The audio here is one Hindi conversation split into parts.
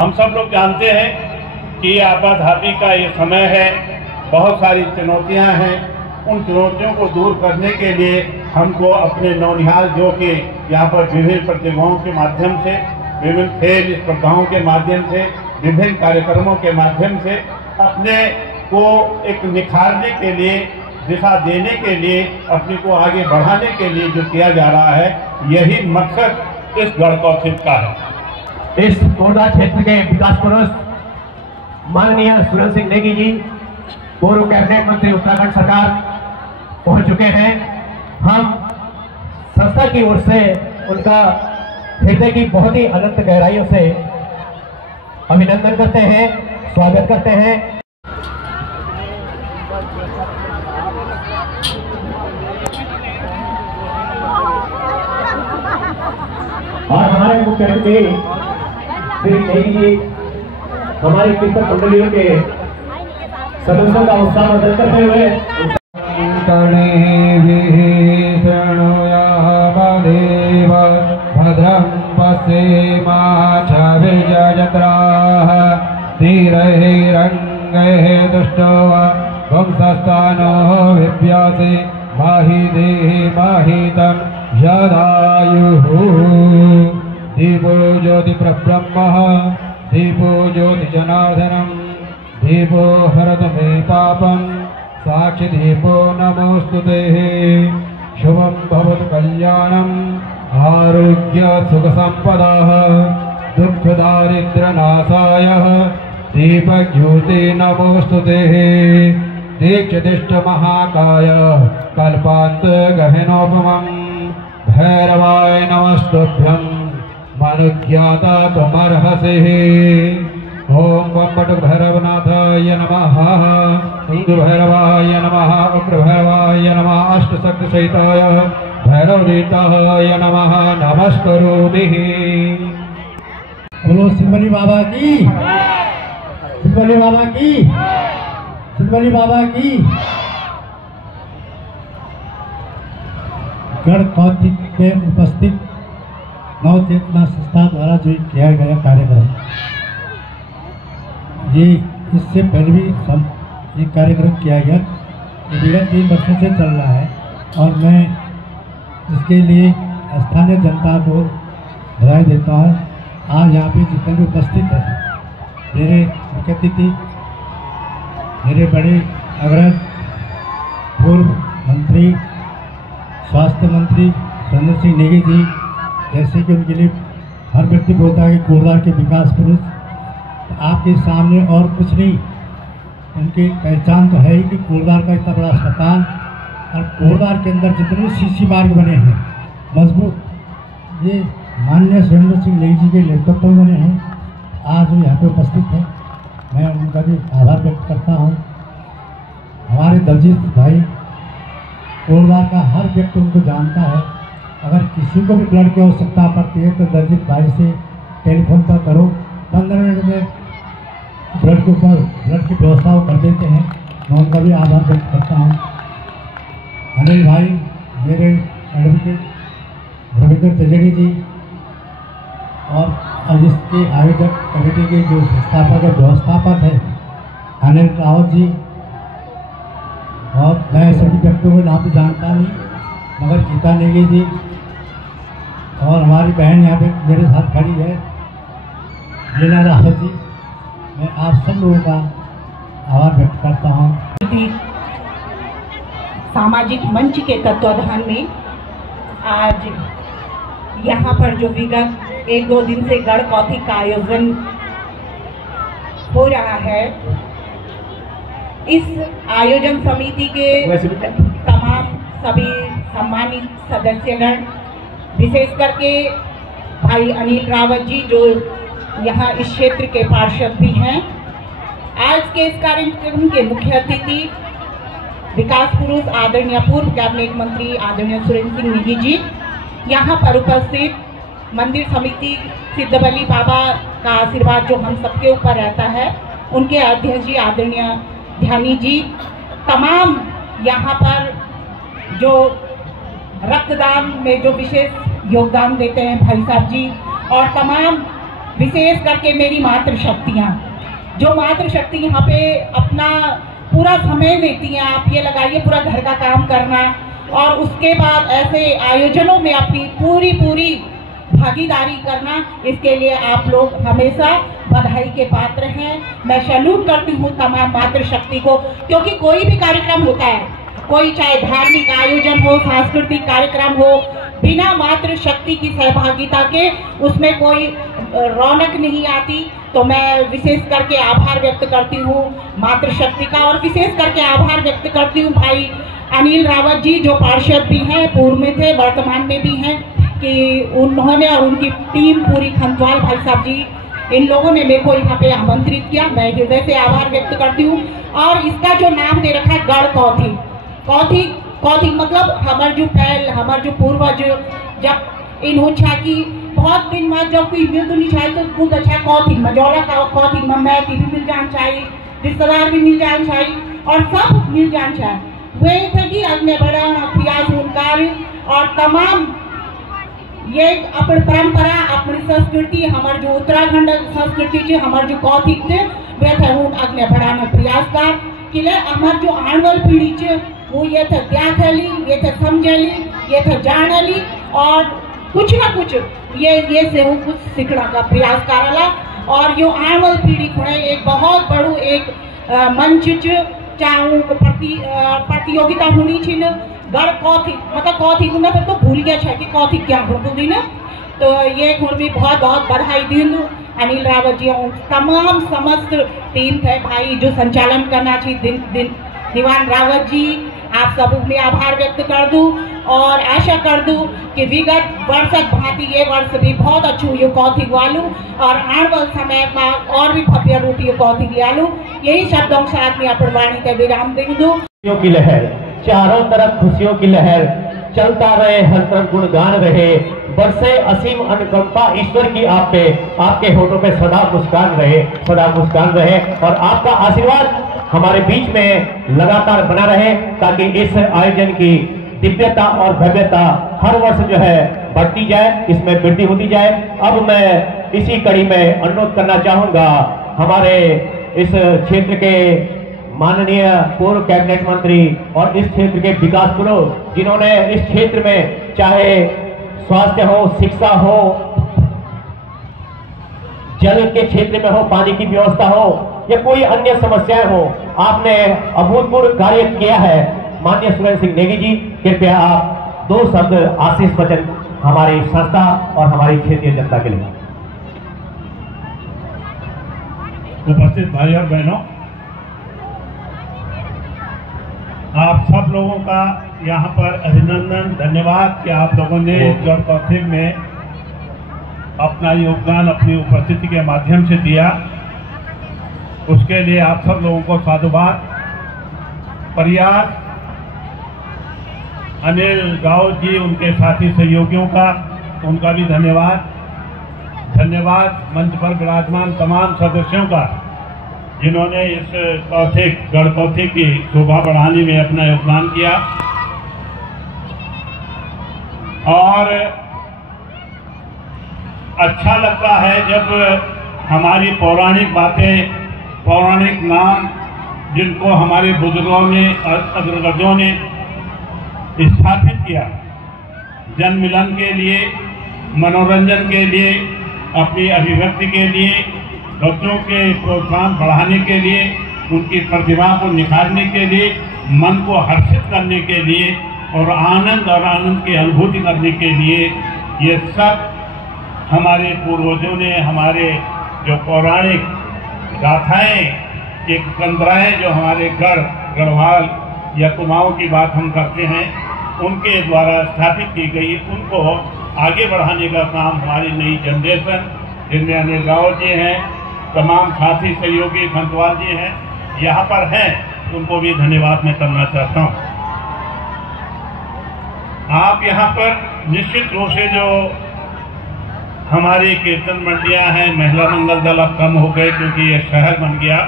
हम सब लोग जानते हैं कि आपाधापी का ये समय है, बहुत सारी चुनौतियां हैं। उन चुनौतियों को दूर करने के लिए हमको अपने नौनिहाल जो कि यहाँ पर विभिन्न प्रतिभाओं के माध्यम से, विभिन्न खेल स्पर्धाओं के माध्यम से, विभिन्न कार्यक्रमों के माध्यम से अपने को एक निखारने के लिए, दिशा देने के लिए, अपने को आगे बढ़ाने के लिए जो किया जा रहा है, यही मकसद इस गढ़कौथिग का है। इस कोरबा क्षेत्र के विकास पुरुष माननीय सुरेंद्र सिंह नेगी जी, पूर्व कैबिनेट मंत्री उत्तराखंड सरकार, पहुंच चुके हैं। हम संस्था की ओर से उनका हृदय की बहुत ही अनंत गहराइयों से अभिनंदन करते हैं, स्वागत करते हैं। और हमारे मुख्य अतिथि श्री नेगी जी हमारी कीर्तन मंडलियों के सदस्यों का उत्साह वर्धन करते हुए भद्रं पश्येमाच्छविजयत्राः धीरैरङ्गैः तुष्टो वंशस्थानो विप्यासि माहि देहि माहितं यदायुः। दीपो ज्योति प्रब्रह्मः दीपो ज्योति जनार्दनम् दीपो हरत मे पापं साक्षि दीपो नमोस्तुते। शुभं भवतु कल्याणम् आरोग्य सुख संपदाः दुःख दारिद्र्य नाशाय दीपज्योति नमोस्तुते। दीक्षदिष्ट महाकाय कल्पान्त गहनोपमं भैरवाय नमस्तुभ्यं मनुज्ञाता त्वमर्हसि। ओम वंबट भैरवनाथाय नमः, इंदु भैरवाय नमः, उग्र भैरवाय नमः, अष्टशक्ति सहिताय भैरवदीताय नमः नमस्करोमि। बोलो सिद्धबली बाबा की, सिद्धबली बाबा की, सिद्धबली बाबा की। गढ़कौथिग में उपस्थित नव चेतना संस्था द्वारा जो किया गया कार्यक्रम, ये इससे पहले भी ये कार्यक्रम किया गया, ये विगत 3 वर्षों से चल रहा है। और मैं इसके लिए स्थानीय जनता को बधाई देता हूँ। आज यहाँ पे जितने भी उपस्थित हैं, मेरे मुख्य अतिथि, मेरे बड़े अग्रज पूर्व मंत्री, स्वास्थ्य मंत्री सुरेंद्र सिंह नेगी जी, जैसे कि उनके लिए हर व्यक्ति बोलता है कि कोरबा के विकास पुरुष, तो आपके सामने और कुछ नहीं, उनकी पहचान तो है ही कि कोरबा का इतना बड़ा अस्पताल और कोरबा के अंदर जितने भी सीसी मार्ग बने हैं मजबूत, ये माननीय सुरेंद्र सिंह नेगी जी के नेतृत्व में बने हैं। आज वो यहाँ पे उपस्थित है, मैं उनका भी आभार व्यक्त करता हूँ। हमारे दलजीत भाई, कोरबा का हर व्यक्ति उनको जानता है। अगर किसी को भी ब्लड की आवश्यकता पड़ती है तो दलजीत भाई से टेलीफोन पर करो, 15 मिनट में ब्लड के ऊपर ब्लड की व्यवस्था वो कर देते हैं। मैं उनका भी आभार व्यक्त करता हूँ। अनिल भाई, मेरे एडवोकेट रविंद्र त्रिवेदी जी, और इसके आयोजक कमेटी के जो संस्थापक और व्यवस्थापक है अनिल रावत जी, और मैं सभी व्यक्तियों को नाम तो जानता नहीं, मगर गीता नेगी जी और हमारी बहन यहाँ पे मेरे साथ खड़ी है लीला रावत जी, मैं आप सब लोगों का आभार व्यक्त करता हूँ। सामाजिक मंच के तत्वाधान में आज यहाँ पर जो विगत 1-2 दिन से गढ़कौथिग का आयोजन हो रहा है, इस आयोजन समिति के तमाम सभी सम्मानित सदस्यगण, विशेष करके भाई अनिल रावत जी जो यहाँ इस क्षेत्र के पार्षद भी हैं, आज के इस कार्यक्रम के मुख्य अतिथि विकास पुरुष आदरणीय पूर्व कैबिनेट मंत्री आदरणीय सुरेंद्र सिंह नेगी जी, यहाँ पर उपस्थित मंदिर समिति सिद्धबली बाबा का आशीर्वाद जो हम सबके ऊपर रहता है, उनके अध्यक्ष जी आदरणीय ध्यानी जी, तमाम यहाँ पर जो रक्तदान में जो विशेष योगदान देते हैं भाई साहब जी, और तमाम विशेष करके मेरी मातृशक्तियाँ, जो मातृशक्ति यहाँ पे अपना पूरा समय देती हैं। आप ये लगाइए पूरा घर का काम करना और उसके बाद ऐसे आयोजनों में अपनी पूरी भागीदारी करना, इसके लिए आप लोग हमेशा बधाई के पात्र हैं। मैं सैल्यूट करती हूँ तमाम मातृशक्ति को, क्योंकि कोई भी कार्यक्रम होता है, कोई चाहे धार्मिक आयोजन हो, सांस्कृतिक कार्यक्रम हो, बिना मातृशक्ति की सहभागिता के उसमें कोई रौनक नहीं आती। तो मैं विशेष करके आभार व्यक्त करती हूँ मातृशक्ति का, और विशेष करके आभार व्यक्त करती हूँ भाई अनिल रावत जी, जो पार्षद भी हैं, पूर्व में थे, वर्तमान में भी हैं, कि उन्होंने और उनकी टीम पूरी खंतवाल भाई साहब जी, इन लोगों ने मेरे को यहाँ पे आमंत्रित किया। मैं हृदय से आभार व्यक्त करती हूँ। और इसका जो नाम दे रखा है गढ़ कौथी, कौथी मतलब हमारे जो पहल, हमारे जो पूर्वज जब इन उच्छा की बहुत दिन बाद जब कोई मिल नहीं चाहिए तो बहुत अच्छा कौथी मजौला का कौथी मैं भी मिल जाना चाहिए, रिश्तेदार भी मिल जाना चाहिए और सब मिल जाना चाहिए। वे थे कि अग्नि बड़ा प्रयास उनकार और तमाम ये अपनी परंपरा, अपनी संस्कृति, हमारे जो उत्तराखंड संस्कृति चे, हमारे जो कौथिक थे, वे थे उन अग्नि बढ़ाने प्रयास का किले। हमारे जो आनवल पीढ़ी चे वो ये थे त्यागली, ये थे समझली, ये थे जानली और कुछ ना कुछ ये से वो कुछ सीखना का प्रयास करला। और यो आनवल पीढ़ी खुणे एक बहुत बड़ू एक मंच चाहूँ प्रतियोगिता होनी छिन गढ़ कौथी मतलब कौथी गुना तो भूल गया है कि कौथी क्या होती ना। तो ये गुण भी बहुत बहुत बधाई दूँ अनिल रावत जी और तमाम समस्त टीम थे भाई जो संचालन करना चाहिए दीवान रावत जी, आप सब में आभार व्यक्त कर दूँ और आशा कर दूँ कि विगत वर्षक भांति ये वर्ष भी बहुत अच्छू ये कौथिक वालू और आने वाले समय में और भी भव्य रूप ये कौथिक लालू। यही शब्दों के साथ में अपन वाणी का विराम दे दूँ। खुशियों की लहर, चारों तरफ खुशियों की लहर चलता रहे, हर तरफ गुणगान रहे, बरसे असीम अनुकंपा ईश्वर की आप पे, आपके होठों पे सदा मुस्कान रहे और आपका आशीर्वाद हमारे बीच में लगातार बना रहे, ताकि इस आयोजन की दिव्यता और भव्यता हर वर्ष जो है बढ़ती जाए, इसमें वृद्धि होती जाए। अब मैं इसी कड़ी में अनुरोध करना चाहूंगा हमारे इस क्षेत्र के माननीय पूर्व कैबिनेट मंत्री और इस क्षेत्र के विकास पुरोहित, जिन्होंने इस क्षेत्र में चाहे स्वास्थ्य हो, शिक्षा हो, जल के क्षेत्र में हो, पानी की व्यवस्था हो या कोई अन्य समस्याएं हो, आपने अभूतपूर्व कार्य किया है। माननीय सुरेंद्र सिंह नेगी जी, कृपया आप 2 शब्द आशीष वचन हमारी संस्था और हमारी क्षेत्रीय जनता के लिए। उपस्थित भाई और बहनों, आप सब लोगों का यहाँ पर अभिनंदन, धन्यवाद कि आप लोगों ने गढ़ कौथिक में अपना योगदान अपनी उपस्थिति के माध्यम से दिया। उसके लिए आप सब लोगों को साधुवाद। प्रयास अनिल रावत जी, उनके साथी सहयोगियों का, उनका भी धन्यवाद। मंच पर विराजमान तमाम सदस्यों का, जिन्होंने इस गढ़ कौथिक की शोभा बढ़ाने में अपना योगदान किया। और अच्छा लगता है जब हमारी पौराणिक बातें, पौराणिक नाम जिनको हमारे बुजुर्गों ने और अग्रजों ने स्थापित किया, जन मिलन के लिए, मनोरंजन के लिए, अपनी अभिव्यक्ति के लिए, बच्चों के प्रोत्साहन बढ़ाने के लिए, उनकी प्रतिभा को निखारने के लिए, मन को हर्षित करने के लिए और आनंद की अनुभूति करने के लिए, ये सब हमारे पूर्वजों ने, हमारे जो पौराणिक गाथाएं, एक कंदराएं जो हमारे गढ़वाल या कुमाऊं की बात हम करते हैं, उनके द्वारा स्थापित की गई, उनको आगे बढ़ाने का काम हमारी नई जनरेशन, जिनमें अनिल रावत जी हैं, तमाम साथी सहयोगी खंतवाल जी हैं, यहाँ पर हैं, उनको भी धन्यवाद मैं करना चाहता हूँ। आप यहाँ पर निश्चित रूप से जो हमारी कीर्तन मंडियाँ हैं, महिला मंगल दल अब कम हो गए क्योंकि ये शहर बन गया,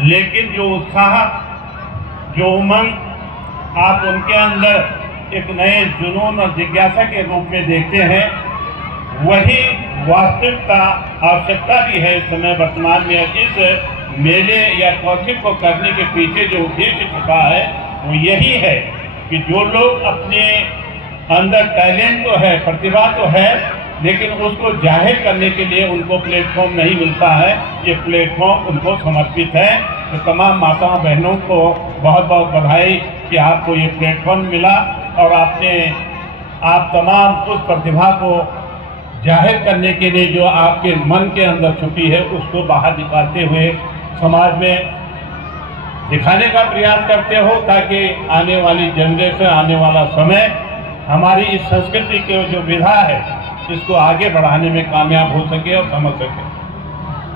लेकिन जो उत्साह, जो उमंग आप उनके अंदर एक नए जुनून और जिज्ञासा के रूप में देखते हैं, वही वास्तविकता आवश्यकता भी है इस समय वर्तमान में। इस मेले या कौथिक को करने के पीछे जो उद्देश्य छुपा है वो यही है कि जो लोग अपने अंदर टैलेंट तो है, प्रतिभा तो है, लेकिन उसको जाहिर करने के लिए उनको प्लेटफॉर्म नहीं मिलता है, ये प्लेटफॉर्म उनको समर्पित है। तो तमाम माताओं बहनों को बहुत बहुत बधाई कि आपको ये प्लेटफॉर्म मिला और आप तमाम उस प्रतिभा को जाहिर करने के लिए जो आपके मन के अंदर छुपी है उसको बाहर निकालते हुए समाज में दिखाने का प्रयास करते हो, ताकि आने वाली जनरेशन, आने वाला समय हमारी इस संस्कृति की जो विधा है इसको आगे बढ़ाने में कामयाब हो सके और समझ सके।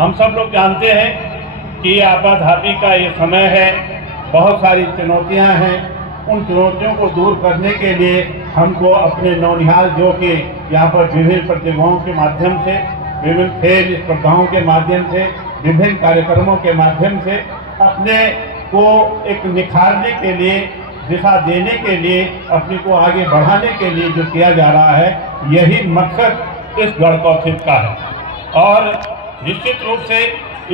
हम सब लोग जानते हैं कि आपाधापी का ये समय है, बहुत सारी चुनौतियां हैं। उन चुनौतियों को दूर करने के लिए हमको अपने नौनिहाल जो कि यहाँ पर विभिन्न प्रतिभाओं के माध्यम से, विभिन्न खेल स्पर्धाओं के माध्यम से, विभिन्न कार्यक्रमों के माध्यम से अपने को एक निखारने के लिए, दिशा देने के लिए, अपने को आगे बढ़ाने के लिए जो किया जा रहा है, यही मकसद इस गणकौथिक का है। और निश्चित रूप से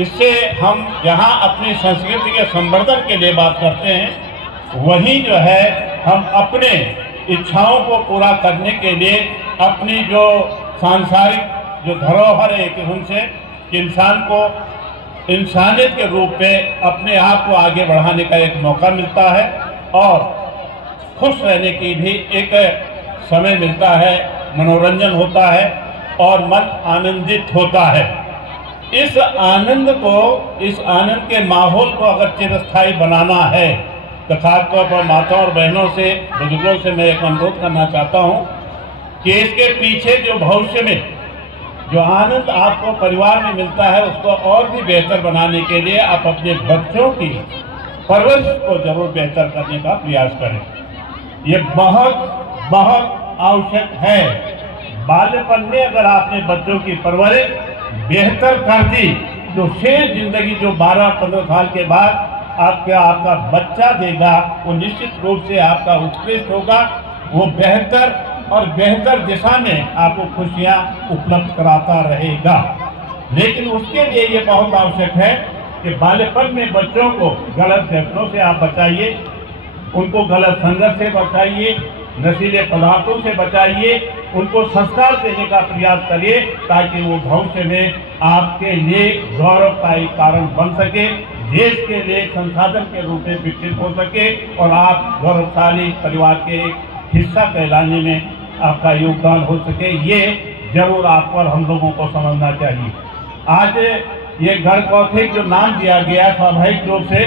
इससे हम जहां अपनी संस्कृति के संवर्धन के लिए बात करते हैं, वहीं जो है हम अपने इच्छाओं को पूरा करने के लिए अपनी जो सांसारिक जो धरोहर है एक किस्म से इंसान को इंसानियत के रूप में अपने आप को आगे बढ़ाने का एक मौका मिलता है और खुश रहने की भी एक समय मिलता है, मनोरंजन होता है और मन आनंदित होता है। इस आनंद के माहौल को अगर चिरस्थायी बनाना है तो खासतौर पर माताओं और बहनों से, बुजुर्गों से मैं एक अनुरोध करना चाहता हूँ कि इसके पीछे जो भविष्य में जो आनंद आपको परिवार में मिलता है उसको और भी बेहतर बनाने के लिए आप अपने बच्चों की परवरिश को जरूर बेहतर करने का प्रयास करें। ये बहुत बहुत आवश्यक है। बाल्यपन में अगर आपने बच्चों की परवरिश बेहतर कर दी तो शेष जिंदगी जो 12-15 साल के बाद आपका बच्चा देगा वो निश्चित रूप से आपका उत्कृष्ट होगा, वो बेहतर और बेहतर दिशा में आपको खुशियां उपलब्ध कराता रहेगा। लेकिन उसके लिए ये बहुत आवश्यक है कि बाल्यपन में बच्चों को गलत फैसलों से आप बचाइए, उनको गलत संगत से बचाइए, नशीले पदार्थों से बचाइए, उनको संस्कार देने का प्रयास करिए ताकि वो भविष्य में आपके लिए गौरवदायी कारण बन सके, देश के लिए संसाधन के रूप में विकसित हो सके और आप गौरवशाली परिवार के हिस्सा कहलाने में आपका योगदान हो सके। ये जरूर आप पर हम लोगों को समझना चाहिए। आज ये गणकौथिक जो नाम दिया गया स्वाभाविक रूप से,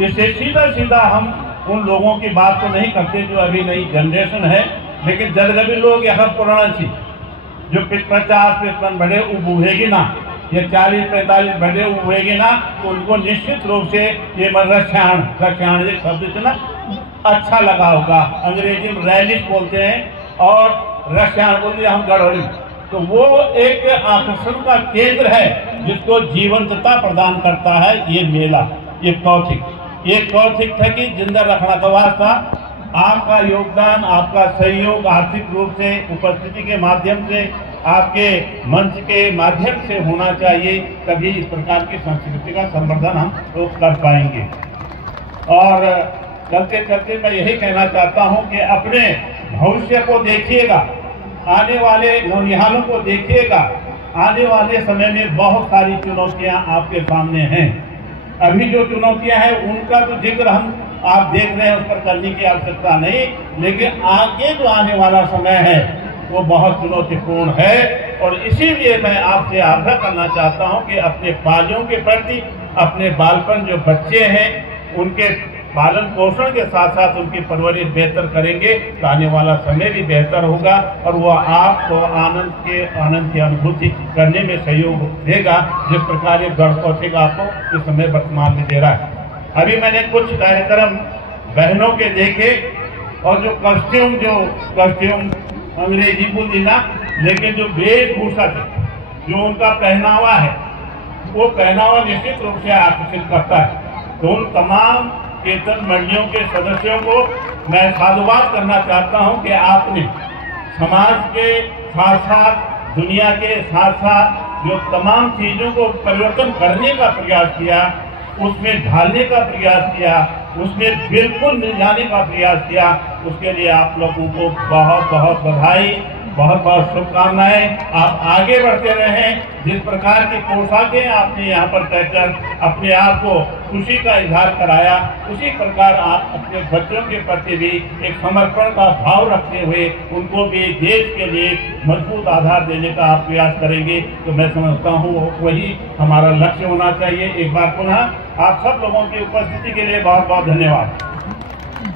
इससे सीधा सीधा हम उन लोगों की बात तो नहीं करते जो अभी नई जनरेशन है, लेकिन जलगभी लोग यहाँ पुराना सी जो 50-55 बड़े उबूहेगी ना, ये 40-45 बड़े उबूहेगी ना, तो उनको निश्चित रूप से ये रसायन एक शब्द से ना अच्छा लगा होगा। अंग्रेजी में रैलिश बोलते हैं और रसायन बोलते हैं हम गड़बड़ी। तो वो एक आकर्षण का केंद्र है जिसको जीवंतता प्रदान करता है ये मेला, ये कौथिक था कि जिंदा रखना का वास्ता आपका योगदान, आपका सहयोग आर्थिक रूप से उपस्थिति के माध्यम से, आपके मंच के माध्यम से होना चाहिए, तभी इस प्रकार की संस्कृति का संवर्धन हम लोग कर पाएंगे। और चलते चलते मैं यही कहना चाहता हूं कि अपने भविष्य को देखिएगा, आने वाले नौनिहालों को देखिएगा। आने वाले समय में बहुत सारी चुनौतियां आपके सामने हैं। अभी जो चुनौतियां हैं उनका तो जिक्र आप देख रहे हैं, उस पर करने की आवश्यकता नहीं, लेकिन आगे जो आने वाला समय है वो बहुत चुनौतीपूर्ण है। और इसीलिए मैं आपसे आग्रह करना चाहता हूं कि अपने बालों के प्रति, अपने बालपन जो बच्चे हैं उनके पालन पोषण के साथ साथ उनकी परवरिश बेहतर करेंगे तो आने वाला समय भी बेहतर होगा और वो आपको आनंद की अनुभूति करने में सहयोग देगा, जिस प्रकार ये गणकौथिक आपको इस समय वर्तमान में दे रहा है। अभी मैंने कुछ कार्यक्रम बहनों के देखे और जो कॉस्ट्यूम अंग्रेजी बोली ना, लेकिन जो वेशभूषा थे, जो उनका पहनावा है, वो पहनावा निश्चित रूप से आकर्षित करता है। तो उन तमाम कीर्तन मंडलियों के सदस्यों को मैं साधुवाद करना चाहता हूं कि आपने समाज के साथ साथ दुनिया के साथ साथ जो तमाम चीजों को परिवर्तन करने का प्रयास किया, उसमें ढालने का प्रयास किया, उसमें बिल्कुल मिल जाने का प्रयास किया, उसके लिए आप लोगों को बहुत बहुत बधाई, बहुत बहुत शुभकामनाएं। आप आगे बढ़ते रहें। जिस प्रकार की पोशाकें आपने यहाँ पर तय कर अपने आप को खुशी का इजहार कराया, उसी प्रकार आप अपने बच्चों के प्रति भी एक समर्पण का भाव रखते हुए उनको भी देश के लिए मजबूत आधार देने का आप प्रयास करेंगे, तो मैं समझता हूँ वही हमारा लक्ष्य होना चाहिए। एक बार पुनः आप सब लोगों की उपस्थिति के लिए बहुत बहुत धन्यवाद।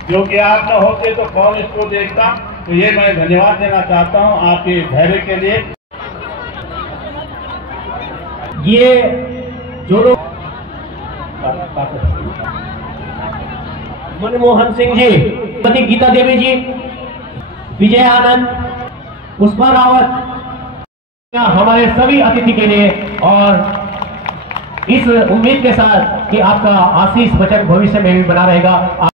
क्योंकि आप न होते तो कौन इसको देखता, तो ये मैं धन्यवाद देना चाहता हूँ आपके धैर्य के लिए। ये जो लोग मनमोहन सिंह जी, पति गीता देवी जी, विजय आनंद, पुष्पा रावत, हमारे सभी अतिथि के लिए, और इस उम्मीद के साथ कि आपका आशीष वचन भविष्य में भी बना रहेगा।